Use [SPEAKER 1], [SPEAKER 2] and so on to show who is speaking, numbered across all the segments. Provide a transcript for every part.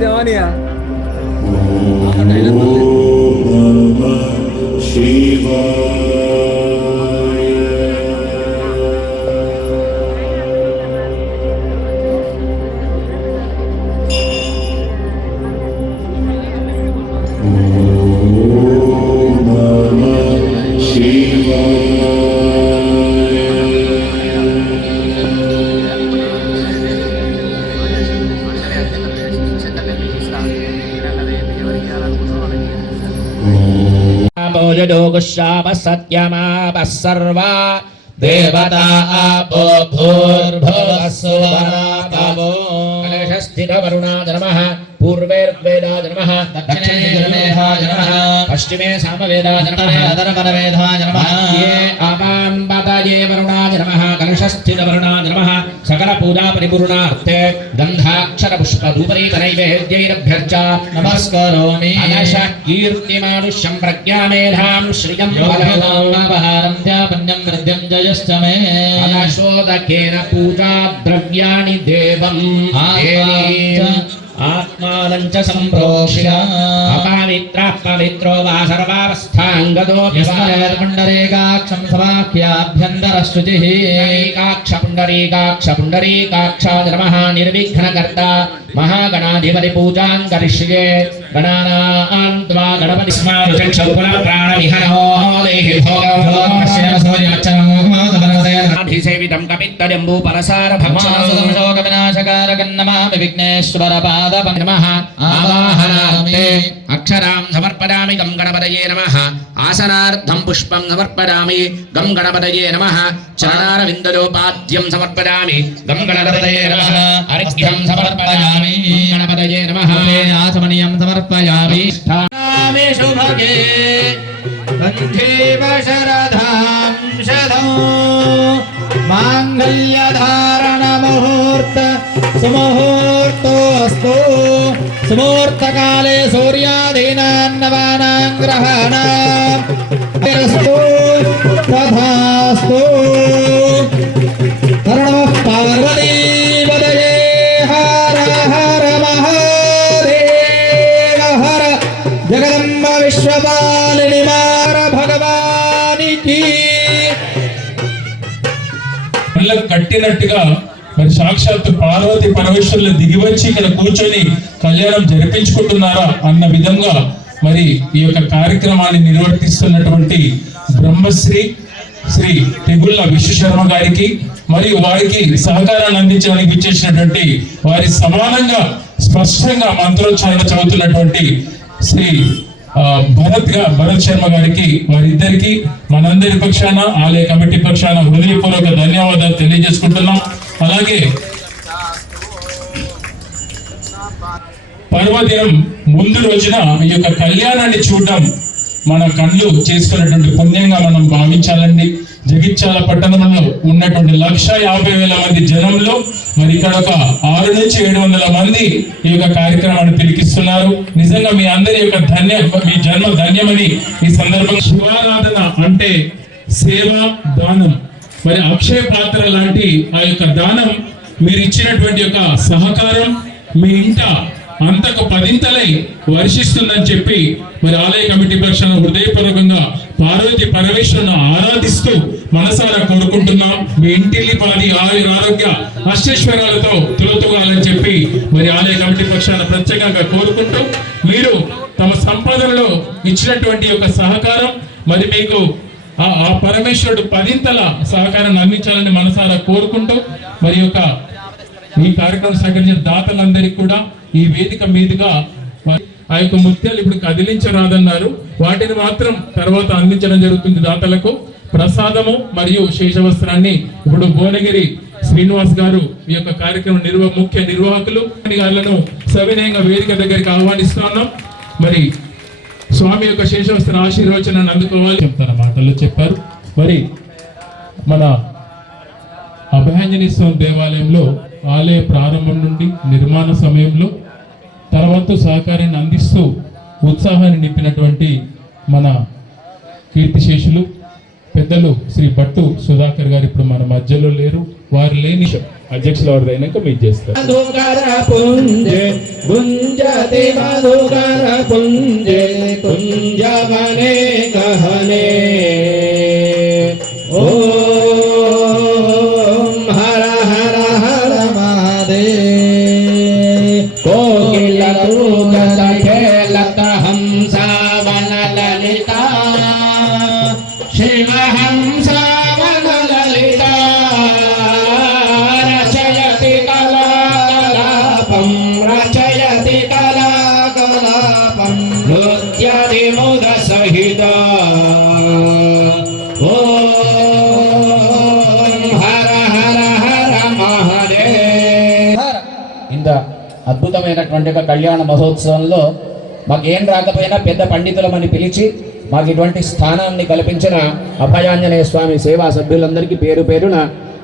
[SPEAKER 1] దేవానియా
[SPEAKER 2] viva. विदुगुशापसत्यमापः सर्वा देवता आपो भूर्भुवस्वरातवो कलेशस्थितवरुणाद नमः पूर्वे ऋग्वेदाद नमः दक्षिणे पश्चिमे सामवेदाद नमः अधर्वणवेदाद नमः ये आपान्पतये విషస్థిరవర్ణా నమ సకల పూజా పరిపూర్ణార్థే గంధాక్షర పుష్ప దూపరీతనైవేద్యైరభ్యర్చ నమస్కరోమి కీర్తిమానుష్యం ప్రజ్ఞామేధాం శ్రియం బలవహారం ధ్యాపన్యం వృద్ధ్యం జయస్తమే అనశోదకేన పూజా ద్రవ్యాణి దేవం ఆత్మానం చ సంప్రోక్ష్య अपवित्रः पवित्रो वा सर्वावस्थाङ्गतो पुण्डरीकाक्षं समाख्याभ्यन्तरश्रुतिः काक्ष पुण्डरीकाक्ष पुण्डरीकाक्षाय नमः निर्विघ्नकर्ता महागणाधिपति पूजां करिष्ये गणानां त्वा गणपति स्मारुचक्षुपुरा प्राणविहनो देहि भोगमस्येवितं कपित्तजम्बू परसार
[SPEAKER 3] शोकविनाशकारकन्नमामि विघ्नेश्वरपादपं
[SPEAKER 2] नमः आवाहनार्थे అక్షరాం సమర్పయామి గం గణపతయే నమ ఆసనార్థం పుష్పం సమర్పయామి గం గణపతయే నమ చరణారవిందోపాద్యం సమర్పయామి గం గణపతయే నమ
[SPEAKER 3] అర్ఘ్యం సమర్పయామి
[SPEAKER 2] గణపతయే నమ
[SPEAKER 3] ఆసమనియం సమర్పయామి శుభగే మాంగళ్యధారణ ముహూర్త సుముహూర్తోస్తూ సుమూర్తకాలే సూర్యాదీనాన్నవానాం గ్రహాణాం. తథాస్తు. తరుణ పార్వతీ వదయే హర హర మహాదేవ హర. జగదంబ
[SPEAKER 4] కట్టినట్టుగా మరి సాక్షాత్తు పార్వతి పరమేశ్వరులు దిగివచ్చి ఇక్కడ కూర్చొని కళ్యాణం జరిపించుకుంటున్నారా అన్న విధంగా మరి ఈ యొక్క కార్యక్రమాన్ని నిర్వర్తిస్తున్నటువంటి బ్రహ్మశ్రీ శ్రీ తెగుళ్ళ విశ్వశర్మ గారికి మరియు వారికి సహకారాన్ని అందించడానికి ఇచ్చేసినటువంటి వారి సమానంగా స్పష్టంగా మంత్రోచ్చారణ చదువుతున్నటువంటి శ్రీ భరత్గా భరత్ శర్మ గారికి వారిద్దరికి మనందరి పక్షాన ఆలయ కమిటీ పక్షాన హృదయపూర్వక ధన్యవాదాలు తెలియజేసుకుంటున్నాం. అలాగే పర్వదినం ముందు రోజున ఈ యొక్క కళ్యాణాన్ని చూడడం మన కళ్ళు చేసుకున్నటువంటి పుణ్యంగా మనం భావించాలండి. జగిత్యాల పట్టణంలో ఉన్నటువంటి లక్ష యాభై వేల మంది జనంలో మరి ఇక్కడ ఒక ఆరు నుంచి ఏడు వందల మంది ఈ యొక్క కార్యక్రమాన్ని తిరిగిస్తున్నారు నిజంగా మీ అందరి యొక్క ధన్య మీ జన్మ ధన్యమని ఈ సందర్భంగా శివారాధన అంటే సేవ దానం. మరి అక్షయ పాత్ర లాంటి ఆ యొక్క దానం మీరు ఇచ్చినటువంటి యొక్క సహకారం మీ ఇంట అంతకు పదింతలై వర్షిస్తుందని చెప్పి మరి ఆలయ కమిటీ పక్షాన హృదయపూర్వకంగా పార్వతి పరమేశ్వరును ఆరాధిస్తూ మనసారా కోరుకుంటున్నాం. మీ ఇంటిల్లి పాది ఆయుర ఆరోగ్య అష్టైశ్వర్యాలతో తులతుగాలని చెప్పి మరి ఆలయ కమిటీ పక్షాన ప్రత్యేకంగా కోరుకుంటూ మీరు తమ సంపాదనలో ఇచ్చినటువంటి యొక్క సహకారం మరి మీకు ఆ పరమేశ్వరుడు పదింతల సహకారాన్ని అందించాలని మనసారా కోరుకుంటూ మరి యొక్క ఈ కార్యక్రమం సహకరించిన దాతలందరికీ కూడా ఈ వేదిక మీదుగా ఆ యొక్క ముత్యాలు ఇప్పుడు కదిలించరాదన్నారు. వాటిని మాత్రం తర్వాత అందించడం జరుగుతుంది దాతలకు. ప్రసాదము మరియు శేషవస్త్రాన్ని ఇప్పుడు భువనగిరి శ్రీనివాస్ గారు ఈ యొక్క కార్యక్రమం నిర్వ ముఖ్య నిర్వాహకులు గారులను సవినయంగా వేదిక దగ్గరికి ఆహ్వానిస్తున్నాం. మరి
[SPEAKER 2] స్వామి యొక్క శేషవస్త్ర ఆశీర్వచనాన్ని అందుకోవాలి. చెప్తారు మాటల్లో చెప్పారు. మరి మన అభయాంజనేయ స్వామి దేవాలయంలో ఆలయ ప్రారంభం నుండి నిర్మాణ సమయంలో తర్వాత సహకారాన్ని అందిస్తూ ఉత్సాహాన్ని నింపినటువంటి మన కీర్తిశేషులు పెద్దలు శ్రీ భట్టు సుధాకర్ గారు ఇప్పుడు మన మధ్యలో లేరు. వారు లేని అధ్యక్షుల వారు అయినాక మీరు చేస్తారు
[SPEAKER 5] అద్భుతమైనటువంటి ఒక కళ్యాణ మహోత్సవంలో మాకేం రాకపోయినా పెద్ద పండితులమని పిలిచి మాకు ఇటువంటి స్థానాన్ని కల్పించిన అభయాంజనేయ స్వామి సేవా సభ్యులందరికీ పేరు పేరున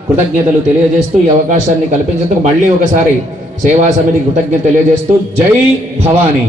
[SPEAKER 5] కృతజ్ఞతలు తెలియజేస్తూ ఈ అవకాశాన్ని కల్పించేందుకు మళ్ళీ ఒకసారి సేవా సమితి కృతజ్ఞత తెలియజేస్తూ జై భవానీ.